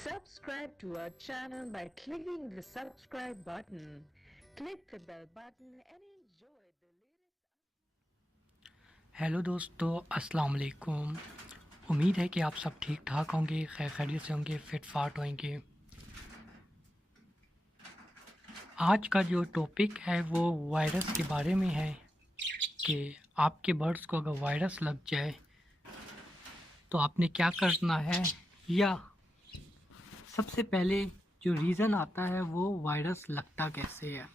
Subscribe to our channel by clicking the subscribe button. Click the bell button and enjoy the latest. Hello दोस्तों, अस्सलाम वालेकुम। उम्मीद है कि आप सब ठीक ठाक होंगे, खैर खैरियत से होंगे, फिट फाट होंगे। आज का जो टॉपिक है वो वायरस के बारे में है कि आपके बर्ड्स को अगर वायरस लग जाए तो आपने क्या करना है, या सबसे पहले जो रीज़न आता है वो वायरस लगता कैसे है।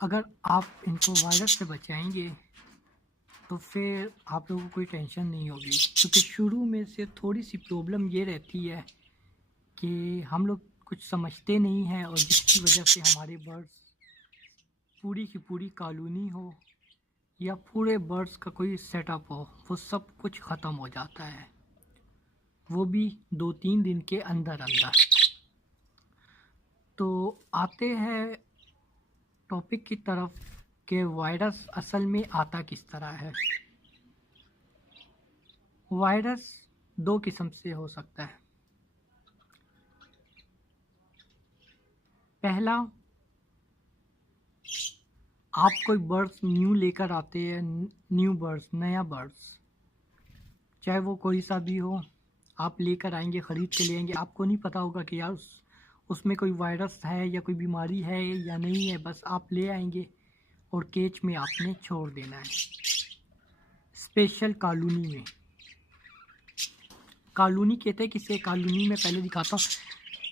अगर आप इनको वायरस से बचाएंगे तो फिर आप लोगों को कोई टेंशन नहीं होगी, क्योंकि शुरू में से थोड़ी सी प्रॉब्लम ये रहती है कि हम लोग कुछ समझते नहीं हैं, और जिसकी वजह से हमारे बर्ड्स पूरी की पूरी कॉलोनी हो या पूरे बर्ड्स का कोई सेटअप हो, वो सब कुछ ख़त्म हो जाता है, वो भी 2-3 दिन के अंदर अंदर। तो आते हैं टॉपिक की तरफ कि वायरस असल में आता किस तरह है। वायरस 2 किस्म से हो सकता है। पहला, आप कोई बर्ड्स न्यू लेकर आते हैं, न्यू बर्ड्स, नया बर्ड्स, चाहे वो कोई सा भी हो, आप लेकर आएंगे, ख़रीद के ले आएंगे। आपको नहीं पता होगा कि यार उसमें कोई वायरस है या कोई बीमारी है या नहीं है, बस आप ले आएंगे और केज में आपने छोड़ देना है, स्पेशल कॉलोनी में। कॉलोनी कहते हैं किसे, कॉलोनी में पहले दिखाता हूँ।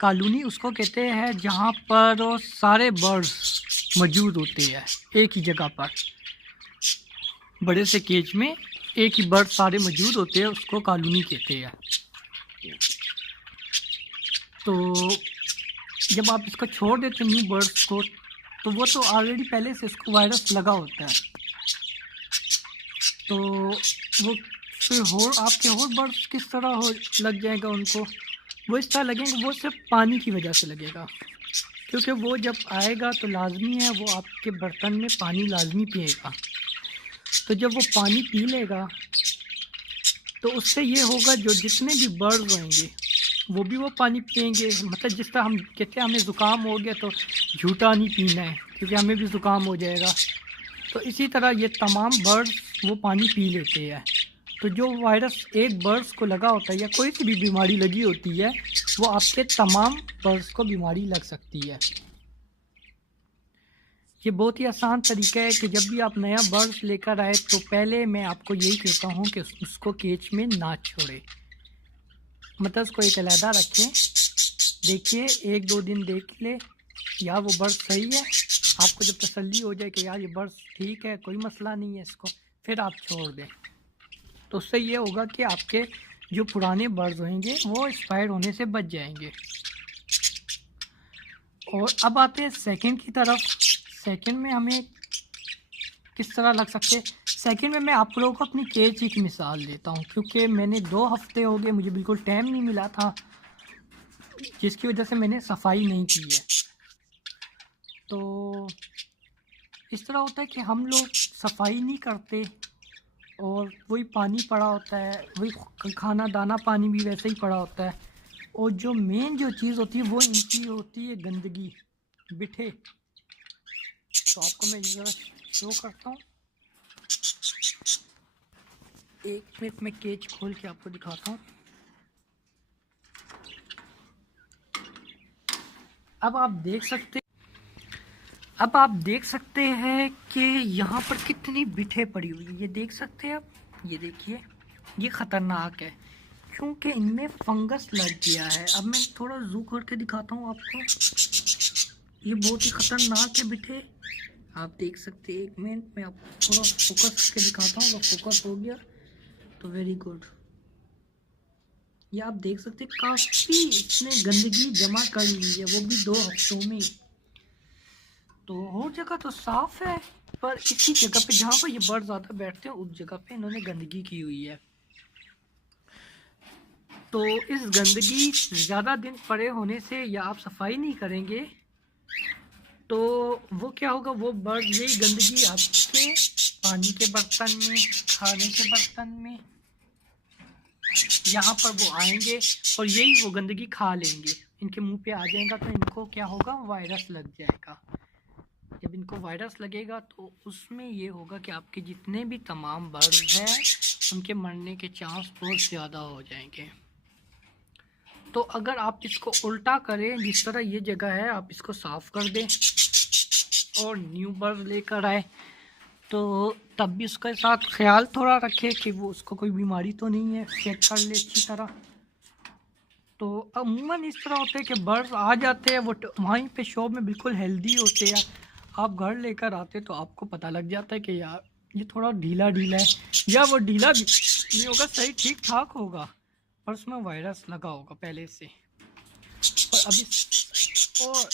कॉलोनी उसको कहते हैं जहाँ पर सारे बर्ड्स मौजूद होते हैं एक ही जगह पर, बड़े से केज में एक ही बर्ड सारे मौजूद होते हैं, उसको कॉलोनी कहते हैं। तो जब आप इसको छोड़ देते हैं न्यू बर्ड्स को, तो वो तो ऑलरेडी पहले से इसको वायरस लगा होता है, तो वो फिर आपके और बर्ड्स किस तरह हो लग जाएगा उनको, वो इस तरह लगेंगे, वो सिर्फ पानी की वजह से लगेगा, क्योंकि वो जब आएगा तो लाजमी है वो आपके बर्तन में पानी लाजमी पिएगा। तो जब वो पानी पी लेगा तो उससे ये होगा, जो जितने भी बर्ड्स होंगे वो भी वो पानी पिएंगे। मतलब जिस तरह हम कहते हैं हमें ज़ुकाम हो गया तो झूठा नहीं पीना है, क्योंकि हमें भी ज़ुकाम हो जाएगा, तो इसी तरह ये तमाम बर्ड्स वो पानी पी लेते हैं। तो जो वायरस एक बर्ड्स को लगा होता है या कोई सी भी बीमारी लगी होती है, वो आपके तमाम बर्ड्स को बीमारी लग सकती है। ये बहुत ही आसान तरीका है कि जब भी आप नया बर्ड्स लेकर आए तो पहले मैं आपको यही कहता हूँ कि उसको केज में ना छोड़े, मतलब उसको एक अलहदा रखें, देखिए 1-2 दिन देख ले यार वो बर्ड्स सही है, आपको जब तसल्ली हो जाए कि यार ये बर्ड्स ठीक है, कोई मसला नहीं है इसको, फिर आप छोड़ दें। तो उससे ये होगा कि आपके जो पुराने बर्ड्स होंगे वो एक्सपायर होने से बच जाएंगे। और अब आते हैं सेकंड की तरफ। सेकंड में हमें किस तरह लग सकते हैं। सेकंड में मैं आप लोगों को अपनी केज की मिसाल देता हूँ, क्योंकि मैंने 2 हफ्ते हो गए, मुझे बिल्कुल टाइम नहीं मिला था, जिसकी वजह से मैंने सफाई नहीं की है। तो इस तरह होता है कि हम लोग सफाई नहीं करते और वही पानी पड़ा होता है, वही खाना दाना पानी भी वैसे ही पड़ा होता है, और जो मेन जो चीज़ होती है वो इनकी होती है गंदगी, बिठे। तो आपको मैं ज़रा शो करता हूँ, 1 मिनट में केज खोल के आपको दिखाता हूँ। अब आप देख सकते हैं कि यहाँ पर कितनी बिठे पड़ी हुई है, ये देख सकते हैं आप, ये देखिए, ये ख़तरनाक है क्योंकि इनमें फंगस लग गया है। अब मैं थोड़ा जूम करके दिखाता हूँ आपको, ये बहुत ही ख़तरनाक है बिठे, आप देख सकते हैं। 1 मिनट में आपको थोड़ा फोकस करके दिखाता हूँ, अगर फोकस हो गया तो वेरी गुड। ये आप देख सकते हैं काफ़ी इसने गंदगी जमा कर ली है, वो भी 2 हफ्तों में। तो और जगह तो साफ है, पर इसी जगह पे जहाँ पर ये बर्ड ज़्यादा बैठते हैं उस जगह पे इन्होंने गंदगी की हुई है। तो इस गंदगी ज़्यादा दिन पड़े होने से, या आप सफाई नहीं करेंगे तो वो क्या होगा, वो बर्ड यही गंदगी आपके पानी के बर्तन में, खाने के बर्तन में यहाँ पर वो आएंगे और यही वो गंदगी खा लेंगे, इनके मुंह पे आ जाएगा तो इनको क्या होगा, वायरस लग जाएगा। जब इनको वायरस लगेगा तो उसमें ये होगा कि आपके जितने भी तमाम बर्ड्स हैं उनके मरने के चांस बहुत ज़्यादा हो जाएंगे। तो अगर आप इसको उल्टा करें, जिस तरह ये जगह है आप इसको साफ़ कर दें और न्यू बर्ड लेकर आए, तो तब भी उसके साथ ख्याल थोड़ा रखें कि वो उसको कोई बीमारी तो नहीं है, चेक कर ले अच्छी तरह। तो अमूमन इस तरह होता है कि बर्ड्स आ जाते हैं, वो वहीं पे शॉप में बिल्कुल हेल्दी होते हैं, आप घर लेकर आते तो आपको पता लग जाता है कि यार ये थोड़ा ढीला ढीला है, या वो ढीला भी नहीं होगा, सही ठीक ठाक होगा, पर उसमें वायरस लगा होगा पहले से। और अभी और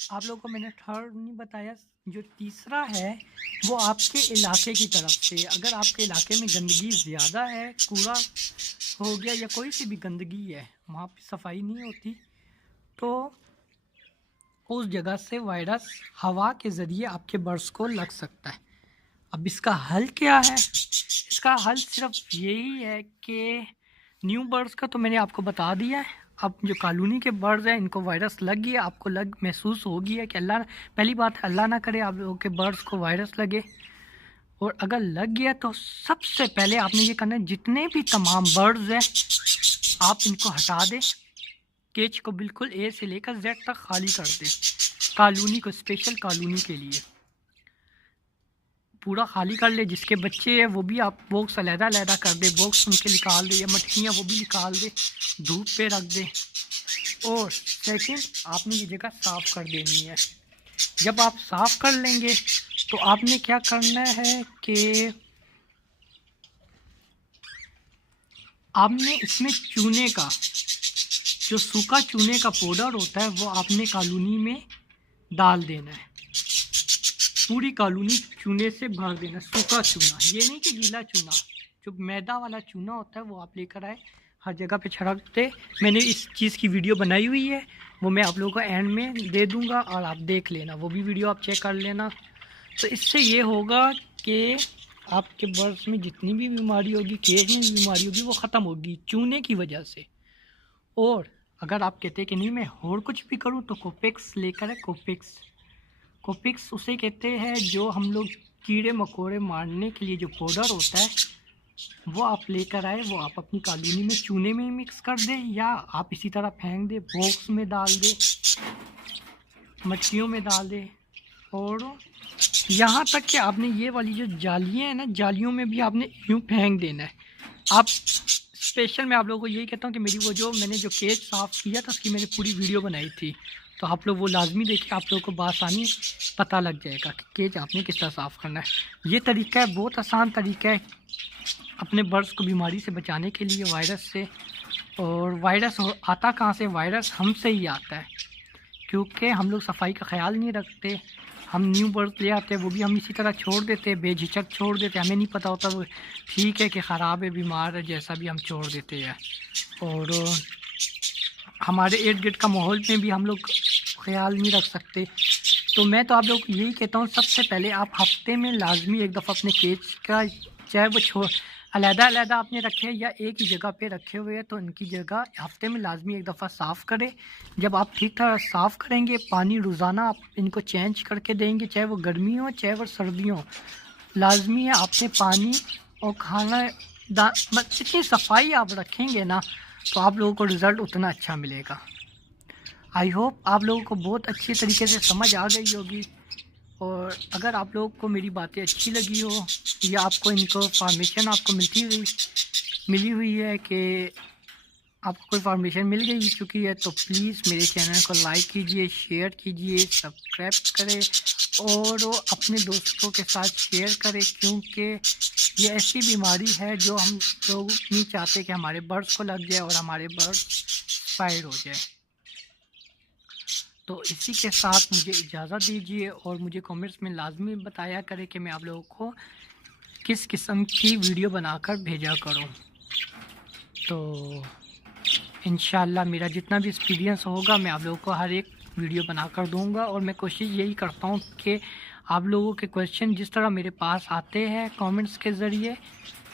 आप लोगों को मैंने थर्ड नहीं बताया, जो तीसरा है वो आपके इलाके की तरफ से। अगर आपके इलाके में गंदगी ज़्यादा है, कूड़ा हो गया या कोई सी भी गंदगी है, वहाँ पे सफाई नहीं होती, तो उस जगह से वायरस हवा के ज़रिए आपके बर्ड्स को लग सकता है। अब इसका हल क्या है? इसका हल सिर्फ यही है कि न्यू बर्ड्स का तो मैंने आपको बता दिया है। अब जो कॉलोनी के बर्ड्स हैं इनको वायरस लग गया, आपको महसूस हो गया कि अल्लाह, पहली बात अल्लाह ना करे आप लोगों के बर्ड्स को वायरस लगे, और अगर लग गया तो सबसे पहले आपने ये करना है, जितने भी तमाम बर्ड्स हैं आप इनको हटा दें, केज को बिल्कुल ए से लेकर जेड तक खाली कर दें, कॉलोनी को, स्पेशल कॉलोनी के लिए पूरा खाली कर ले। जिसके बच्चे हैं वो भी आप बॉक्स अलहदा कर दे, बॉक्स उनके निकाल दे, या मटकियाँ वो भी निकाल दे, धूप पे रख दे। और सेकंड, आपने ये जगह साफ़ कर देनी है। जब आप साफ़ कर लेंगे तो आपने क्या करना है कि आपने इसमें चूने का, जो सूखा चूने का पाउडर होता है वो आपने कॉलोनी में डाल देना है, पूरी कॉलोनी चूने से भर देना, सूखा चूना, ये नहीं कि गीला चूना, जो मैदा वाला चूना होता है वो आप लेकर आए, हर जगह पे छिड़क दे। मैंने इस चीज़ की वीडियो बनाई हुई है, वो मैं आप लोगों को एंड में दे दूंगा और आप देख लेना, वो भी वीडियो आप चेक कर लेना। तो इससे ये होगा कि आपके बर्ड्स में जितनी भी बीमारी होगी, केज में बीमारी होगी, वो ख़त्म होगी चूने की वजह से। और अगर आप कहते हैं कि नहीं मैं और कुछ भी करूँ, तो कोपेक्स लेकर है, कोपिक्स उसे कहते हैं जो हम लोग कीड़े मकोड़े मारने के लिए जो पाउडर होता है वो आप लेकर आए, वो आप अपनी कॉलोनी में चूने में ही मिक्स कर दें, या आप इसी तरह फेंक दें, बॉक्स में डाल दें, मटकियों में डाल दें। और यहाँ तक कि आपने ये वाली जो जालियाँ हैं ना, जालियों में भी आपने यूँ फेंक देना है। आप स्पेशल मैं आप लोगों को यही कहता हूँ कि मेरी वो जो मैंने जो केज साफ़ किया था उसकी मैंने पूरी वीडियो बनाई थी, तो आप लोग वो लाजमी देखिए, आप लोगों को बासानी पता लग जाएगा कि केज आपने किस तरह साफ़ करना है। ये तरीका है, बहुत आसान तरीका है अपने बर्ड्स को बीमारी से बचाने के लिए, वायरस से। और वायरस आता कहाँ से? वायरस हमसे ही आता है, क्योंकि हम लोग सफाई का ख्याल नहीं रखते। हम न्यू बर्ड्स ले आते हैं, वो भी हम इसी तरह छोड़ देते हैं, बेझिझक छोड़ देते हैं, हमें नहीं पता होता वो ठीक है कि ख़राब है, बीमार है, जैसा भी हम छोड़ देते हैं। और हमारे इर्द गिर्द का माहौल में भी हम लोग ख्याल नहीं रख सकते। तो मैं तो आप लोग को यही कहता हूँ, सबसे पहले आप हफ्ते में लाजमी एक दफ़ा अपने केज का, चाहे वो अलहदा आपने रखे या एक ही जगह पे रखे हुए हैं, तो इनकी जगह हफ्ते में लाजमी एक दफ़ा साफ़ करें। जब आप ठीक ठाक साफ़ करेंगे, पानी रोज़ाना आप इनको चेंज करके देंगे, चाहे वो गर्मी हो चाहे वो सर्दी हो, लाजमी है आपने पानी और खाना जितनी सफाई आप रखेंगे ना, तो आप लोगों को रिज़ल्ट उतना अच्छा मिलेगा। आई होप आप लोगों को बहुत अच्छी तरीके से समझ आ गई होगी। और अगर आप लोगों को मेरी बातें अच्छी लगी हो, या आपको इनको इन्फॉर्मेशन आपको मिली हुई है कि आपको कोई इन्फॉर्मेशन मिल गई चुकी है, तो प्लीज़ मेरे चैनल को लाइक कीजिए, शेयर कीजिए, सब्सक्राइब करें और अपने दोस्तों के साथ शेयर करें, क्योंकि ये ऐसी बीमारी है जो हम लोग नहीं चाहते कि हमारे बर्ड्स को लग जाए और हमारे बर्ड्स एक्सपायर हो जाए। तो इसी के साथ मुझे इजाज़त दीजिए, और मुझे कमेंट्स में लाजमी बताया करें कि मैं आप लोगों को किस किस्म की वीडियो बनाकर भेजा करूं। तो इंशाल्लाह मेरा जितना भी एक्सपीरियंस होगा मैं आप लोगों को हर एक वीडियो बनाकर दूंगा। और मैं कोशिश यही करता हूं कि आप लोगों के क्वेश्चन जिस तरह मेरे पास आते हैं कमेंट्स के ज़रिए,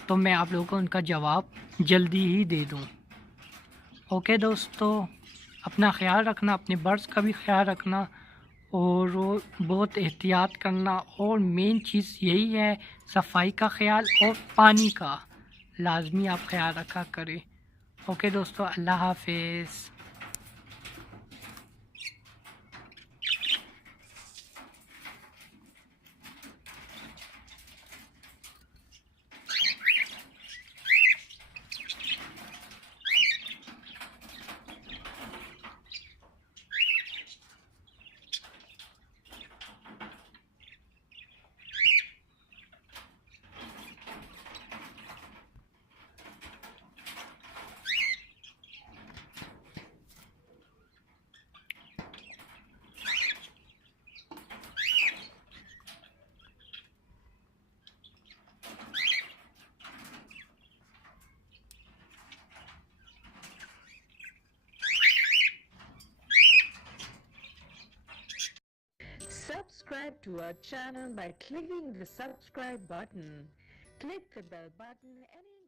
तो मैं आप लोगों को उनका जवाब जल्दी ही दे दूँ। ओके दोस्तों, अपना ख्याल रखना, अपने बर्ड्स का भी ख्याल रखना और वो बहुत एहतियात करना, और मेन चीज़ यही है सफाई का ख्याल और पानी का लाजमी आप ख्याल रखा करें। ओके दोस्तों, अल्लाह हाफिज़। Subscribe to our channel by clicking the subscribe button. Click the bell button and